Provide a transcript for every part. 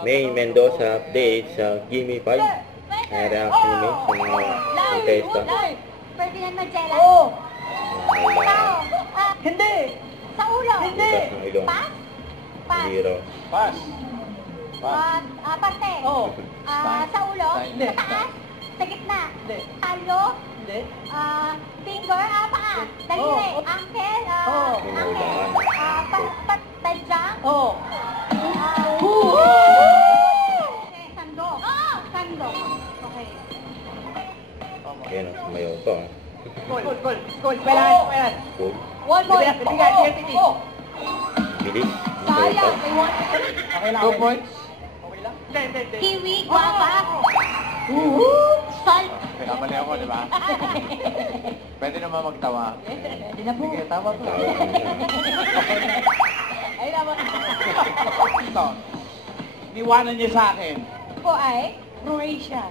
May Mendoza update sa Gimme 5. May reaction ni May sa mga contestant. Ferdinand Magellan. Oo. Tao. Hindi. Sa ulo. Hindi. Bukas ng ilong. Pas? Pas. Zero. Pass. Parte. Oo. Sa ulo. Hindi. Sa taas. Sa gitna. Hindi. Talo. Hindi. Finger. Paa. Daliri. Oo. Ankle. Oo. Ankle. Tadyang. Oo. Sando. Sando. Okay. Ayan ang sumayaw to. Goal. Kailangan. Good. One more. Bigyan. Bilis. Sayang. May one. Okay lang. 2 points. Okay lang? Hindi. Kiwi. Guava. Salt. Kaya mali ako, di ba? Pwede naman magtawa. Hindi na po. Sige, tama po. Ay, naman. Ito. Niwanan niya sa akin. Po ay Croatia.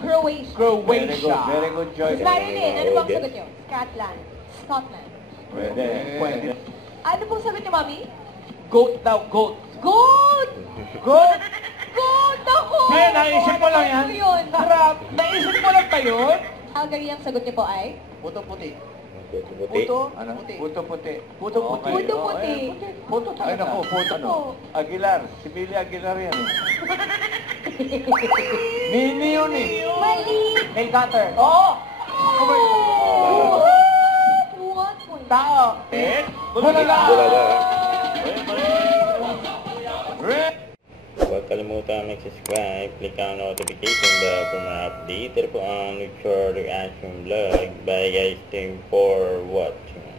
Croatia. Croatia. Very good choice. Marilyn, ano bang sagot nyo? Scotland. Scotland. Pwede. Pwede. Ano pong sagot nyo, Mami? Goat daw, goat. Good! Goat? Good! Ako! Eh, naisip mo lang yan? Ano yun? Harap. Naisip mo lang ba yun? Calgary, ang sagot nyo po ay? Puto puti. Puti-puti. Ano? Puto puti. Puto puti. Puto puti. Puto talaga. Ay, naku, puto. Ano? Aguilar. Si Billy Aguilar yan. Nini yun eh. Mali! Nail cutter. Oo! Oh! 1 point. Tao. Eh? Bulala. Bulala. Red. Huwag kalimutan mag-subscribe, click ang notification bell para ma-update po ang future reaction vlog. Bye guys, thank you for watching.